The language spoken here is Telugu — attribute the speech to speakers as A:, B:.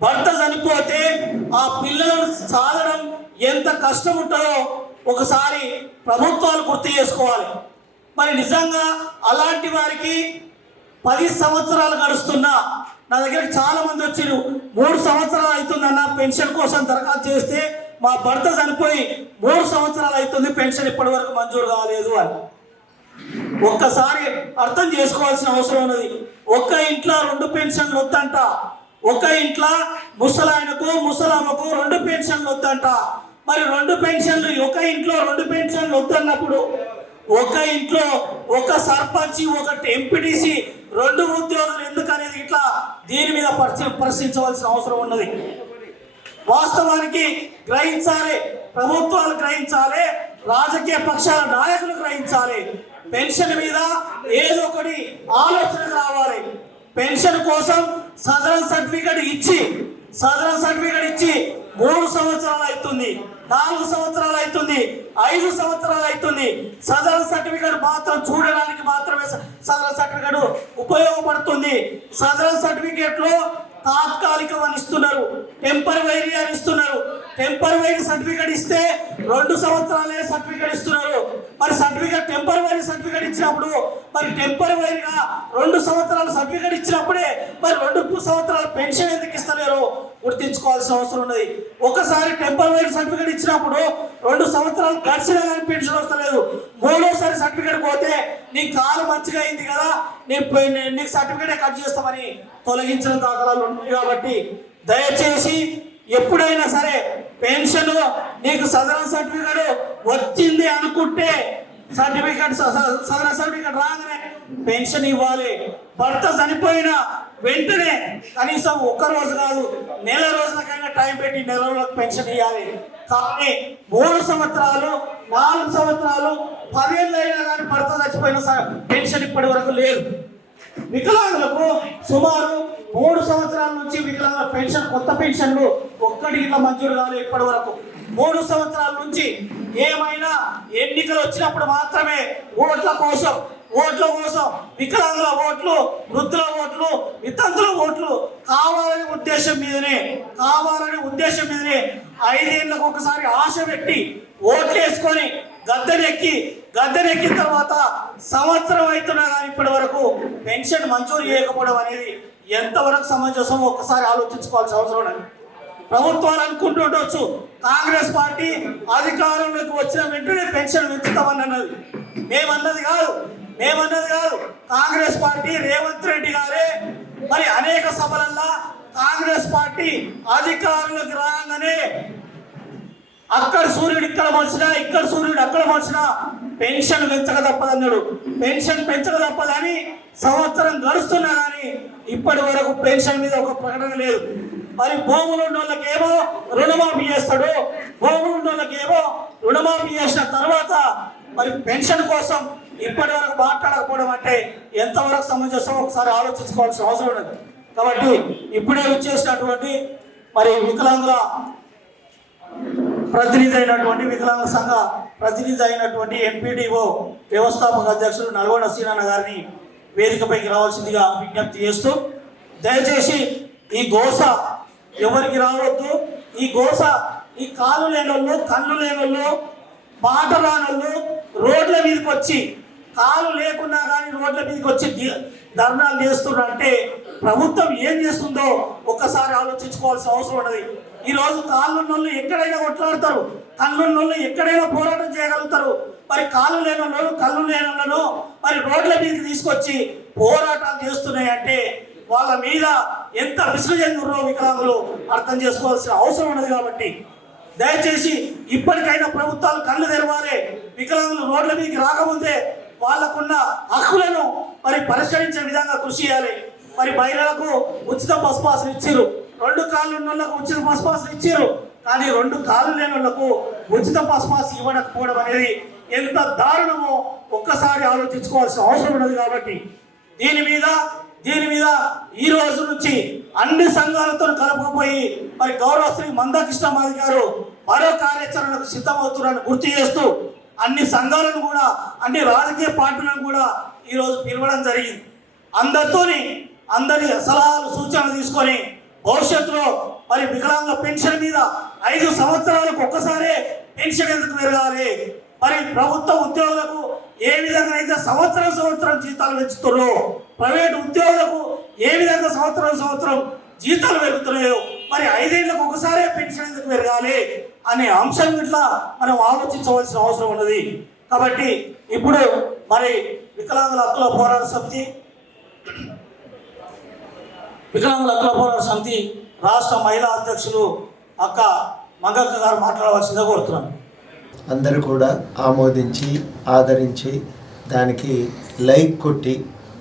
A: భర్త చనిపోతే ఆ పిల్లలను సాధడం ఎంత కష్టం ఉంటుందో ఒకసారి ప్రభుత్వాలు గుర్తు చేసుకోవాలి. మరి నిజంగా అలాంటి వారికి పది సంవత్సరాలు గడుస్తున్నా నా దగ్గరికి చాలామంది వచ్చారు మూడు సంవత్సరాలు అవుతుందన్న పెన్షన్ కోసం దరఖాస్తు చేస్తే మా భర్త చనిపోయి మూడు సంవత్సరాలు అవుతుంది పెన్షన్ ఇప్పటి వరకు మంజూరు కాలేదు అని. ఒక్కసారి అర్థం చేసుకోవాల్సిన అవసరం ఉన్నది. ఒక్క ఇంట్లో రెండు పెన్షన్లు వద్దంట ఒక ఇంట్లో ముసలాయనకు ముసలామకు రెండు పెన్షన్లు వద్దంట. మరి రెండు పెన్షన్లు ఒక ఇంట్లో రెండు పెన్షన్లు వద్దన్నప్పుడు ఒక ఇంట్లో ఒక సర్పంచ్ ఒక ఎంపీటీసీ రెండు ఉద్యోగులు ఎందుకు అనేది ఇట్లా దీని మీద పరిశీ ప్రశ్నించవలసిన అవసరం ఉన్నది. వాస్తవానికి గ్రహించాలి ప్రభుత్వాలు గ్రహించాలి రాజకీయ పక్షాల నాయకులు గ్రహించాలి. పెన్షన్ మీద ఏదో ఒకటి ఆలోచన రావాలి. పెన్షన్ కోసం సదరన్ సర్టిఫికెట్ ఇచ్చి సదరన్ సర్టిఫికెట్ ఇచ్చి మూడు సంవత్సరాలు అవుతుంది నాలుగు సంవత్సరాలు అవుతుంది ఐదు సంవత్సరాలు అవుతుంది. సదరన్ సర్టిఫికెట్ మాత్రం చూడడానికి మాత్రమే స- సదరన్ సర్టిఫికెట్ ఉపయోగపడుతుంది. సదరన్ సర్టిఫికెట్లో తాత్కాలికం అని ఇస్తున్నారు. టెంపరవైరీ అని ఇస్తున్నారు. టెంపరవైరీ సర్టిఫికేట్ ఇస్తే రెండు సంవత్సరాలే సర్టిఫికేట్ ఇస్తున్నారు. మరి సర్టిఫికేట్ టెంపరవైరీ సర్టిఫికేట్ ఇచ్చినప్పుడు మరి టెంపరవైరీగా రెండు సంవత్సరాల సర్టిఫికేట్ ఇచ్చినప్పుడే మరి రెండు సంవత్సరాల పెన్షన్ ఎందుకు ఇస్తలేరు? గుర్తించుకోవాల్సిన అవసరం ఉన్నది. ఒకసారి టెంపరీ సర్టిఫికేట్ ఇచ్చినప్పుడు రెండు సంవత్సరాలు గడిచినా కానీ పెన్షన్ వస్తలేదు. మూడోసారి సర్టిఫికేట్ పోతే నీ కాలు మంచిగా అయింది కదా నీ నీకు సర్టిఫికేట్ కట్ చేస్తామని తొలగించిన దాఖలాలు ఉన్నాయి కాబట్టి దయచేసి ఎప్పుడైనా సరే పెన్షన్ నీకు సదరన్ సర్టిఫికేట్ వచ్చింది అనుకుంటే సర్టిఫికేట్ స- సదరన్ సర్టిఫికేట్ రాగానే పెన్షన్ ఇవ్వాలి. భర్త చనిపోయిన వెంటనే కనీసం ఒక్క రోజు కాదు నెల రోజులకైనా టైం పెట్టి నెల రోజులకు పెన్షన్ ఇవ్వాలి కానీ మూడు సంవత్సరాలు నాలుగు సంవత్సరాలు పదేళ్ళు అయినా కానీ భర్త చచ్చిపోయిన స- పెన్షన్ ఇప్పటి వరకు లేదు. వికలాంగులకు సుమారు మూడు సంవత్సరాల నుంచి వికలాంగుల పెన్షన్ కొత్త పెన్షన్లు ఒక్కటి ఇట్లా మంజూరు కాలేదు ఇప్పటి వరకు. మూడు సంవత్సరాల నుంచి ఏమైనా ఎన్నికలు వచ్చినప్పుడు మాత్రమే ఓట్ల కోసం ఓట్ల కోసం వికలాంగుల ఓట్లు వృద్ధుల ఓట్లు వితంతుల ఓట్లు కావాలనే ఉద్దేశం మీదనే కావాలనే ఉద్దేశం మీదనే ఐదేళ్ళకు ఒకసారి ఆశ పెట్టి ఓట్లు వేసుకొని గద్దెనెక్కి గద్దెనెక్కిన తర్వాత సంవత్సరం అవుతున్నా కానీ ఇప్పటి వరకు పెన్షన్ మంజూరు చేయకపోవడం అనేది ఎంతవరకు సమంజసం ఒక్కసారి ఆలోచించుకోవాల్సిన అవసరం ఉన్నది ప్రభుత్వాలు అనుకుంటుండొచ్చు కాంగ్రెస్ పార్టీ అధికారంలోకి వచ్చిన వెంటనే పెన్షన్ పెంచుతామని అన్నది. మేమన్నది కాదు మేమన్నది కాదు. కాంగ్రెస్ పార్టీ రేవంత్ రెడ్డి గారే. మరి అనేక సభలల్లో కాంగ్రెస్ పార్టీ అధికారులకు రాగానే అక్కడ సూర్యుడు ఇక్కడ మలిసినా ఇక్కడ సూర్యుడు అక్కడ మలిసినా పెన్షన్ పెంచక తప్పదన్నాడు. పెన్షన్ పెంచక తప్పదని సంవత్సరం గడుస్తున్నా కానీ ఇప్పటి వరకు పెన్షన్ మీద ఒక ప్రకటన లేదు. మరి భూములు ఉన్న వాళ్ళకేమో రుణమాఫీ చేస్తాడు. భూములు ఉన్న వాళ్ళకేమో రుణమాఫీ చేసిన తర్వాత మరి పెన్షన్ కోసం ఇప్పటి వరకు మాట్లాడకపోవడం అంటే ఎంతవరకు సమంజసం ఒకసారి ఆలోచించుకోవాల్సిన అవసరం ఉండదు. కాబట్టి ఇప్పుడే వచ్చేసినటువంటి మరి వికలాంగుల ప్రతినిధి అయినటువంటి వికలాంగ సంఘ ప్రతినిధి అయినటువంటి ఎంపీడీఓ వ్యవస్థాపక అధ్యక్షుడు నల్గొండ సీనన్న గారిని వేదికపైకి రావాల్సిందిగా విజ్ఞప్తి చేస్తూ దయచేసి ఈ గోస ఎవరికి రావద్దు ఈ గోస ఈ కాలు లేనోళ్ళు కళ్ళు లేనోళ్ళు మాట రానోళ్ళు రోడ్ల మీదకి వచ్చి కాలు లేకున్నా కానీ రోడ్ల మీదకి వచ్చి ధర్నాలు చేస్తున్నారంటే ప్రభుత్వం ఏం చేస్తుందో ఒక్కసారి ఆలోచించుకోవాల్సిన అవసరం ఉన్నది. ఈరోజు రోజు కాళ్ళున్నోళ్ళు ఎక్కడైనా కొట్లాడతారు కళ్ళున్నోళ్ళు ఎక్కడైనా పోరాటం చేయగలుగుతారు. మరి కాళ్ళు లేని వాళ్ళు కళ్ళు లేని వాళ్ళను మరి రోడ్ల మీదకి తీసుకొచ్చి పోరాటాలు చేస్తున్నాయి అంటే వాళ్ళ మీద ఎంత విసుగు చెందురో వికలాంగులు అర్థం చేసుకోవాల్సిన అవసరం ఉన్నది కాబట్టి. దయచేసి ఇప్పటికైనా ప్రభుత్వాలు కళ్ళు తెరవాలి. వికలాంగులు రోడ్ల మీదకి రాకముందే వాళ్ళకున్న హక్కులను మరి పరిష్కరించే విధంగా కృషి చేయాలి. మరి మహిళలకు ఉచిత బస్ పాసులు ఇచ్చారు రెండు కాళ్ళు ఉన్న ఉచిత బస్ పాసులు ఇచ్చారు కానీ రెండు కాళ్ళు లేని వాళ్ళకు ఉచిత బస్ పాస్ ఇవ్వకపోవడం అనేది ఎంత దారుణమో ఒక్కసారి ఆలోచించుకోవాల్సిన అవసరం ఉన్నది కాబట్టి దీని మీద దీని మీద ఈ రోజు నుంచి అన్ని సంఘాలతో కలపకపోయి మరి గౌరవ శ్రీ మందకృష్ణ మాది గారు మరో కార్యాచరణకు సిద్ధమవుతున్నారని గుర్తు చేస్తూ అన్ని సంఘాలను కూడా అన్ని రాజకీయ పార్టీలను కూడా ఈరోజు పిలవడం జరిగింది. అందరితోని అందరి సలహాలు సూచనలు తీసుకొని భవిష్యత్తులో మరి వికలాంగుల పెన్షన్ మీద ఐదు సంవత్సరాలకు ఒక్కసారే పెన్షన్ ఎందుకు పెరగాలి? మరి ప్రభుత్వ ఉద్యోగులకు ఏ విధంగా అయితే సంవత్సరం సంవత్సరం జీతాలు పెంచుతున్నారో ప్రైవేట్ ఉద్యోగులకు ఏ విధంగా సంవత్సరం సంవత్సరం జీతాలు పెరుగుతున్నాయో మరి ఐదేళ్ళకు ఒకసారే పెన్షన్ ఎందుకు పెరగాలి అనే అంశం ఇట్లా మనం ఆలోచించవలసిన అవసరం ఉన్నది. కాబట్టి ఇప్పుడు మరి వికలాంగుల హక్కుల పోరాట సమితి వికలాంగుల హక్కుల పోరాట సమితి రాష్ట్ర మహిళా అధ్యక్షులు అక్క మంగక్క గారు మాట్లాడవలసిందిగా కోరుతున్నాను.
B: అందరూ కూడా ఆమోదించి ఆదరించి దానికి లైక్ కొట్టి